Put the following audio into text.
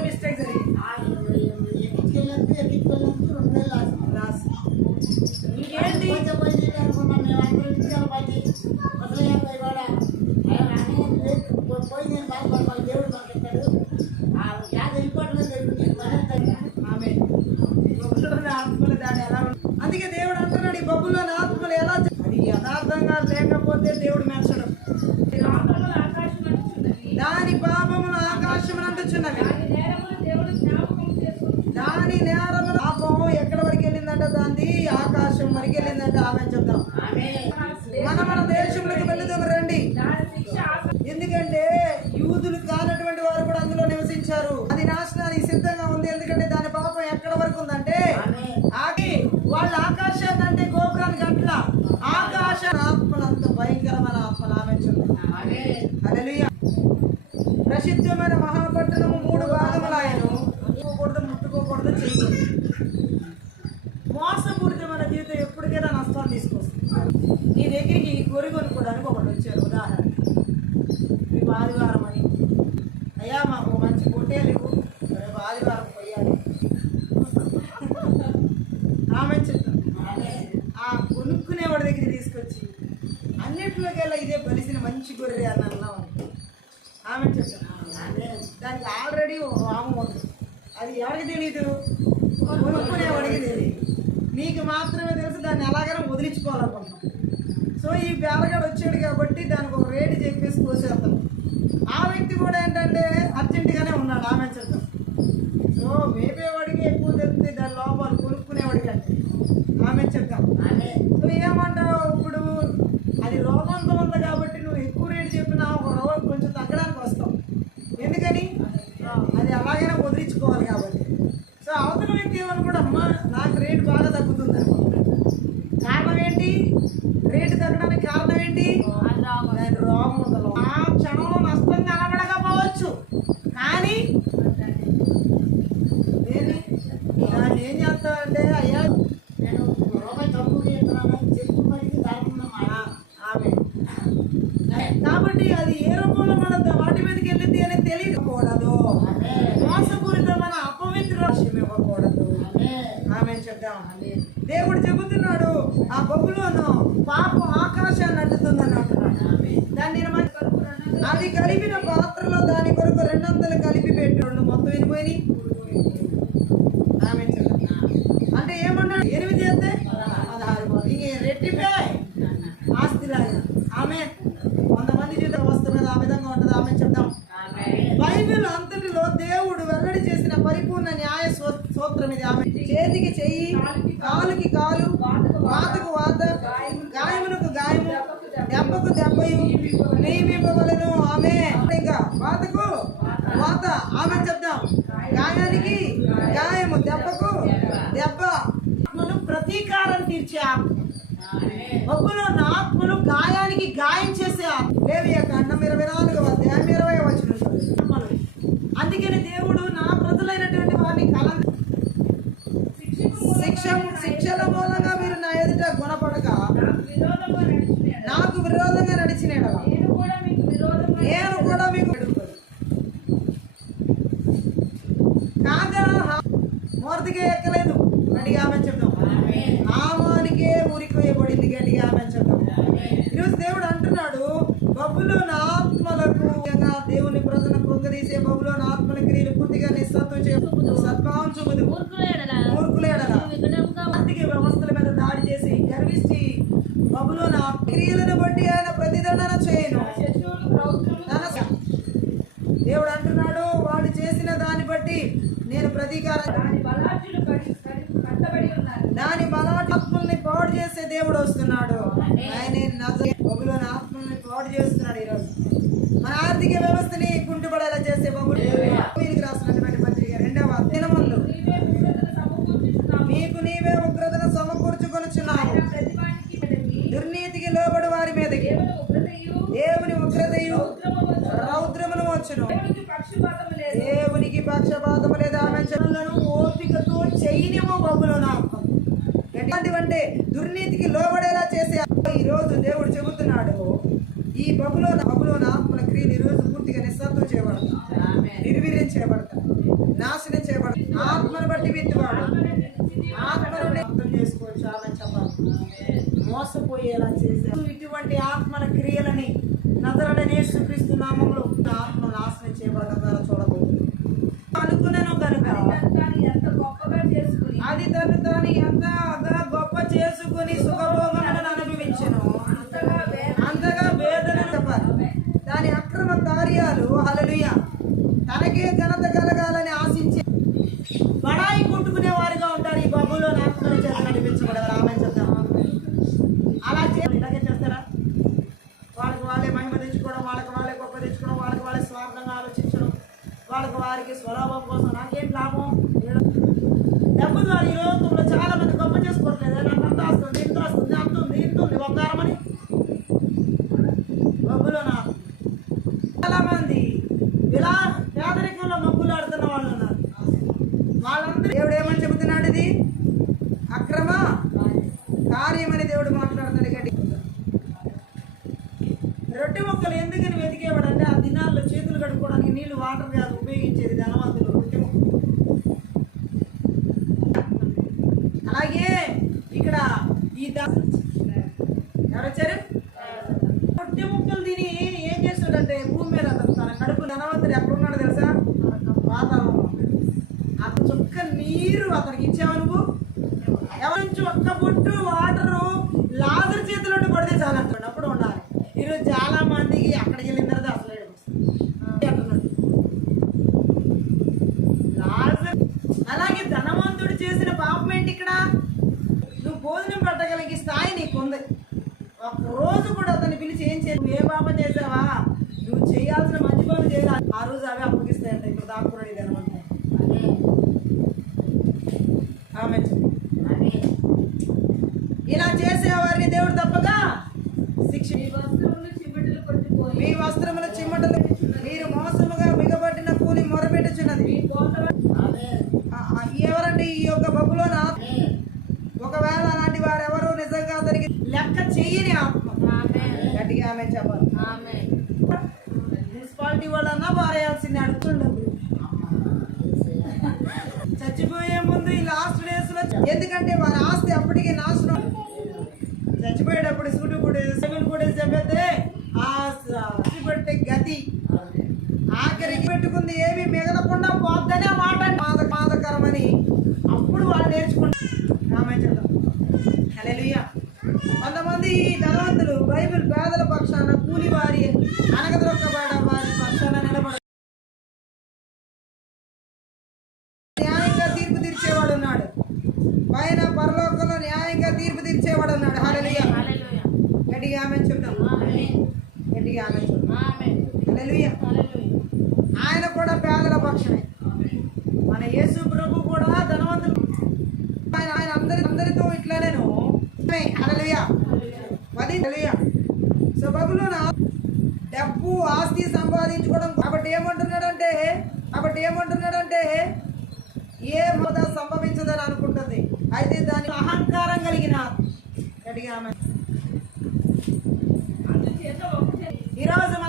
Mistake జరిగింది ఇంకేంటి? అందుకే దేవుడు అంటున్నాడు ఈ బొబ్బులోని ఆత్మలు ఎలా అది యథార్థంగా లేకపోతే దేవుడు మెచ్చడు. అంటున్నవి. దాని పాపములు ఆకాశం అంటుచున్నవి దాని నేరములు దేవుడు జ్ఞాపకం చేసుకుంటున్నాడు. దాని నేరముల పాపం ఎక్కడ వరకు ఆకాశం మరిగెళ్ళిందంటే ఆమె చెప్తాం మన మన దేశంలోకి వెళుదాం రండి. ఎందుకంటే యూదులు కానటువంటి వారు కూడా అందులో నివసించారు. అది నాశనానికి సిద్ధంగా ఉంది. ఎందుకంటే దాని పాపం ఎక్కడ వరకు ఉందంటే ఆగి వాళ్ళ ఆకాశాన్ని అంటే గోపురానికి అట్లా. ఆకాశ ఆత్మలు అంత భయంకరమైన ఆత్మలు ఆమె ప్రసిద్ధమైన మహాపట్టణము మూడు భాగములాయను ముట్టుకోకూడదు ముట్టుకోకూడదు చేయకూడదు. మంచి గొర్రె అని అన్నాం. ఆమె చెప్తాను దానికి ఆల్రెడీ రాము ఉంది. అది ఎవరికి తెలియదు కొనుక్కునేవాడికి తెలియదు నీకు మాత్రమే తెలుసు దాన్ని ఎలాగైనా వదిలించుకోవాలనుకుంటున్నాం. సో ఈ బేలగాడు వచ్చాడు కాబట్టి దానికి ఒక రేటు చెప్పేసి కోసేస్తాం. ఆ వ్యక్తి కూడా ఏంటంటే అర్జెంటుగానే ఉన్నాడు ఆమె చెప్తాం సో మేపేవాడికి ఎక్కువ తెలుస్తుంది దాని లోపాలు కొనుక్కునేవాడికి అంటే ఆమె చెప్తాం సో ఏమంటావు ఇప్పుడు అది రోగంతో ఉంది కాబట్టి నువ్వు ఎక్కువ రేటు చెప్పినా ఒక రోగం కొంచెం తగ్గడానికి వస్తావు ఎందుకని అది అలాగైనా వదిలించుకోవాలి కాబట్టి సో అవతల వ్యక్తి ఏమనుకోడు అమ్మా నాకు రేటు బాగా తగ్గుతుంది అనుకుంటాడు. కారణం ఏంటి రేటు తగ్గడానికి కారణం ఏంటి దాని రోగం ఉందలో ఆ క్షణంలో నష్టం కనబడకపోవచ్చు కానీ దేన్ని దాన్ని ఏం చేస్తావంటే అయ్యా నేను రూపాయి తక్కువ ఇస్తున్నాను చెప్పు మరి దాడుకున్నామా ఆ, ఆమె కాబట్టి అది ఏ రూపంలో మన వాటి మీదకి వెళ్ళింది అనేది తెలియకూడదు మోసపూరితమైన అపవిత్ర విషయం ఇవ్వకూడదు ఆమె చెప్దాం దేవుడు చెబుతున్నాడు ఆ బొబ్బులోను పాపం ఆకాశాన్ని అడ్డుతుందని అంటున్నాడు దాన్ని నేను మరి కలుపుకున్నాను. అది కలిపిన పాత్రలో దాని ప్రతీకారం ఆత్మ నా గాయానికి గాయం చేసే ఆత్మ. లేవి యొక్క అన్నం ఇరవై నాలుగు అధ్యాయం ఇరవై వచ్చిన అందుకని దేవుడు నా ప్రజలైనటువంటి వారిని కల శిక్ష శిక్షల మూలంగా మీరు నా ఎదుట గుణపడక నాకు విరోధంగా నాకు విరోధంగా నడిచిన నేను కూడా మీకు కూడా మీకు కాగా మోర్తిగా ఎక్కలేదు. అడిగామని చెప్తాం నామానికే ఊరికోయబడింది గలిగా గట్టిగా ఆమె ఈరోజు దేవుడు అంటున్నాడు బబులోని ఆత్మలకు దేవుని ప్రజలను కృంగదీసే బబులోని ఆత్మల క్రియలు పూర్తిగా నిస్సత్తు చేపు సద్భావం చూపుది. మూర్ఖులేడల. అందుకే వ్యవస్థల మీద దాడి చేసి గర్విష్టి బబులోని ఆ క్రియలను బట్టి ఆయన ప్రతిదండన చేయను శత్రువులు ప్రవృత్తులు తన దేవుడు అంటున్నాడు వాడు చేసిన దాన్ని బట్టి నేను ప్రతీకారం దాని బలాఢ్యులు కడి- కడి- కట్టబడి ఉన్నారు దాని బలాత్మల్ని పాడు చేసే దేవుడు వస్తున్నాడు. ఆయన బబులోని ఆత్మల్ని పాడు చేస్తున్నాడు ఈరోజు. మన ఆర్థిక వ్యవస్థని కుంటుపడేలా చేసే బబులు వీరికి రాసినటువంటి పత్రిక రెండవ దినములు. నీకు నీవే ఉగ్రతను సమకూర్చుకొనుచున్నావు. దుర్నీతికి లోబడి వారి మీదకి. దేవుని ఉగ్రతయు. రౌద్రమును వచ్చును. దుర్నీతికి లోబడేలా చేసే ఈ రోజు దేవుడు చెబుతున్నాడు. ఈ బబులో బబులో ఆత్మల క్రియలు ఈ రోజు పూర్తిగా నిస్సత్వం చేయబడతాయి. నిర్వీర్యం చేయబడతాయి. నాశనం చేయబడదు ఆత్మను బట్టి విత్తువాడు. ఆత్మను అర్థం చేసుకోవచ్చు ఆమె చెప్పాలి. మోసపోయేలా చేశారు ఇటువంటి ఆత్మల క్రియలని నదరడని యేసుక్రీస్తు నామంలో ఆత్మ నాశనం చేయబడడం ద్వారా చూడబోతుంది అనుకున్నాను కనుక చేసుకుని అది తను ఎంతగా గొప్ప చేసుకుని సుఖభోగములను అనుభవించను. అంతగా అంతగా వేదన చెప్పారు దాని అక్రమ కార్యాలు హలలుయ తనకే ఘనత కలగాలని ఆశించి బడాయి కొట్టుకునే వారిగా ఉంటారు ఈ బొమ్మలో ఆత్మల చేత నడిపించబడేవారు. ఆమె చెప్తాం అలా ఇలాగే చేస్తారా? వాళ్ళకి వాళ్ళే మహిమ తెచ్చుకోవడం వాళ్ళకి వాళ్ళే గొప్ప తెచ్చుకోవడం వాళ్ళకి వాళ్ళే స్వార్థంగా ఆలోచించడం వాళ్ళకి వారికి స్వలాభం కోసం నాకేం లాభం? డబ్బు ద్వారా ఈ లోకంలో చాలా మంది గొప్ప చేసుకోవట్లేదు. నాకు అంత వస్తుంది ఇంత వస్తుంది అంత ఉంది ఇంత ఉంది బంగారమని మబ్బులో చాలా మంది ఇలా పేదరికంలో మబ్బులు ఆడుతున్న వాళ్ళు ఉన్నారు. వాళ్ళందరూ దేవుడు ఏమని చెబుతున్నాడు ఇది? అక్రమ కార్యమని దేవుడు మాట్లాడుతున్నాడు గట్టి రొట్టె మొక్కలు ఎందుకని వెతికేవాడు ఆ దినాల్లో చేతులు కడుక్కోవడానికి నీళ్ళు వాటర్ కాదు ఉపయోగించేది ధనవంతులు రొట్టె మొక్కలు అలాగే ఇక్కడ ఈ ద- ముక్కలు తిని ఏం చేస్తుండే భూమి మీద అతను తన కడుపు ధనవంతుడు ఎక్కడున్నాడు తెలుసా? వాతావరణం అతను చుక్క నీరు అతనికి ఇచ్చావు నువ్వు? ఎవరి నుంచి ఒక్క బొట్టు వాటరు లాజర్ చేతిలో పడితే చాలా అప్పుడు ఉండాలి. ఈరోజు చాలా మందికి అక్కడికి వెళ్ళిన తర్వాత అసలు అలాగే ధనవంతుడు చేసిన పాపం ఏంటి ఇక్కడ? స్థాయి నీకుంది. ఒక రోజు కూడా అతన్ని పిలిచి ఏం చేయాలి ఏ పాపం చేసావా నువ్వు చేయాల్సిన మంచి పనులు చేయాలి ఆ రోజు అవి అప్పగిస్తాయంట ఇప్పుడు దాక్కున్నాడు ఈ ధనవంతుడు ఆమె ఇలా చేసేవారిని దేవుడు తప్పగా శిక్ష మీ వస్త్రములు చిమిటలు కొట్టుకోయి మీ వస్త్రముల చిమ్మటలు మీరు మోసముగా మిగబట్టిన కూలి మొరపెట్టుచున్నది ఆ, ఆ, ఎవరండి ఈ యొక్క బబులోన ఒకవేళ అలాంటి వారు ఎవరు నిజంగా అతనికి లెక్క చెయ్యని ఆత్మ. గట్టిగా ఆమె చెప్పాలి. మున్సిపాలిటీ వాళ్ళన్నా పారేయాల్సింది అడుగుతుండదు చచ్చిపోయే ముందు ఈ లాస్ట్ డేస్లో ఎందుకంటే వారి ఆస్తి అప్పటికే నాశనం చచ్చిపోయేటప్పుడు సూటు కూడా సెవెన్ కూడా చెప్పేస్తే ఆ స- పెట్టే గతి ఆఖరికి పెట్టుకుంది ఏమి మిగలకుండా పోద్దనే మాట మాద మాదకరమని అప్పుడు వాళ్ళు నేర్చుకుంటారు రామాయణ హల్లెలూయా కొంతమంది ధనవంతులు బైబిల్ పేదల పక్షాన కూలి వారి అనగదొక్కబడ వారి పక్షాన నిలబడ న్యాయంగా తీర్పు తీర్చేవాడు ఉన్నాడు పైన పరలోకంలో న్యాయంగా తీర్పు తీర్చేవాడు ఉన్నాడు హల్లెలూయా. గట్టిగా ఆమె చెప్తాం. గట్టిగా ఆమె చెప్తాం. ఆయన కూడా పేదల పక్షమే. మన యేసు ప్రభు కూడా ధనవంతులు ఆయన ఆయన అందరి అందరితో ఇట్లానేను హల్లెలూయా అది హల్లెలూయా సో బబులోన? డబ్బు ఆస్తి సంపాదించుకోవడం కాబట్టి ఏమంటున్నాడంటే కాబట్టి ఏమంటున్నాడంటే ఏ మొద సంభవించదని అనుకుంటుంది. అయితే దాని అహంకారం కలిగిన గట్టిగా ఈరోజు మన